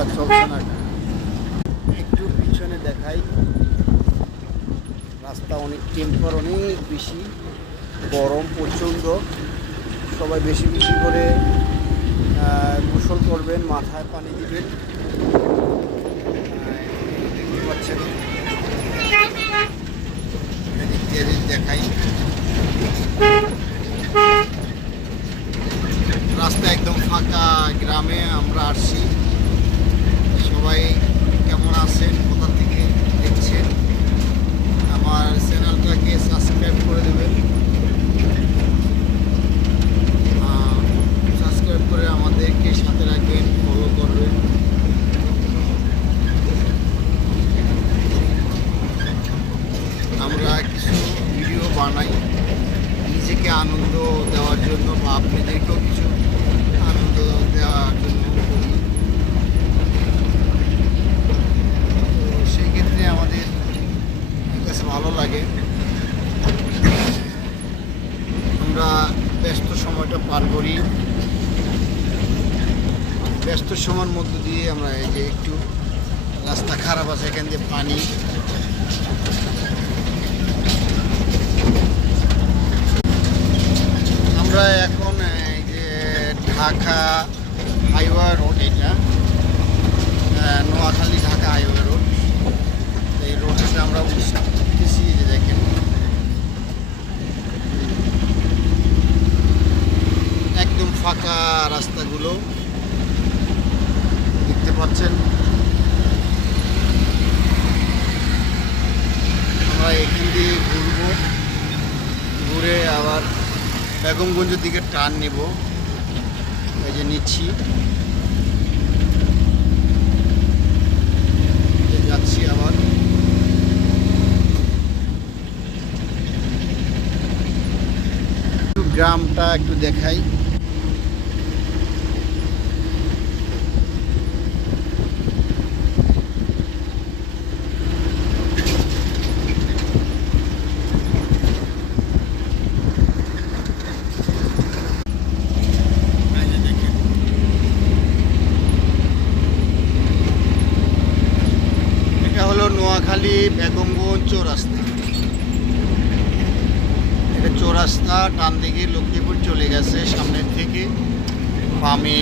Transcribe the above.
গাড়িগুলো চলছে না। একটু পিছনে দেখাই, রাস্তা অনেক টেম্পার অনেক বেশি, গরম প্রচণ্ড। সবাই বেশি বেশি করে গোসল করবেন, মাথায় পানি দিবেন। দেখতে পাচ্ছেন, দেখাই রাস্তা একদম ফাঁকা। গ্রামে আমরা আসছি। সবাই কেমন আছেন, কোথা থেকে দেখছেন? আমার চ্যানেলটাকে সাবস্ক্রাইব করে দেবেন, সাবস্ক্রাইব করে আমাদেরকে সাথে রাখবেন, ফলো করবেন। আমরা কিছু ভিডিও বানাই নিজেকে আনন্দ দেওয়ার জন্য, বা আপনাদেরকেও কিছু আনন্দ দেওয়ার জন্য করি। তো সেই ক্ষেত্রে আমাদের কাছে ভালো লাগে। আমরা ব্যস্ত সময়টা পার করি, ব্যস্ত সময়ের মধ্য দিয়ে আমরা এই যে একটু রাস্তা খারাপ আছে, এখান দিয়ে পানি। আমরা এখন এই যে ঢাকা হাইওয়ে রোড, এটা নোয়াখালী ঢাকা হাইওয়ে রোড, এই রোডে আমরা উঠতেছি। যে দেখেন একদম ফাঁকা রাস্তাগুলো দেখতে পাচ্ছেন। আমরা এখান দিয়ে ঘুরবো, ঘুরে আবার বেগমগঞ্জের দিকে টার্ন নেব। এই যে নিচ্ছি, যাচ্ছি আবার। একটু গ্রামটা একটু দেখাই। হলো নোয়াখালী বেগমগঞ্জ চৌরাস্তা। এটা চৌরাস্তা, ডান দিকে লক্ষ্মীপুর চলে গেছে, সামনের থেকে বামে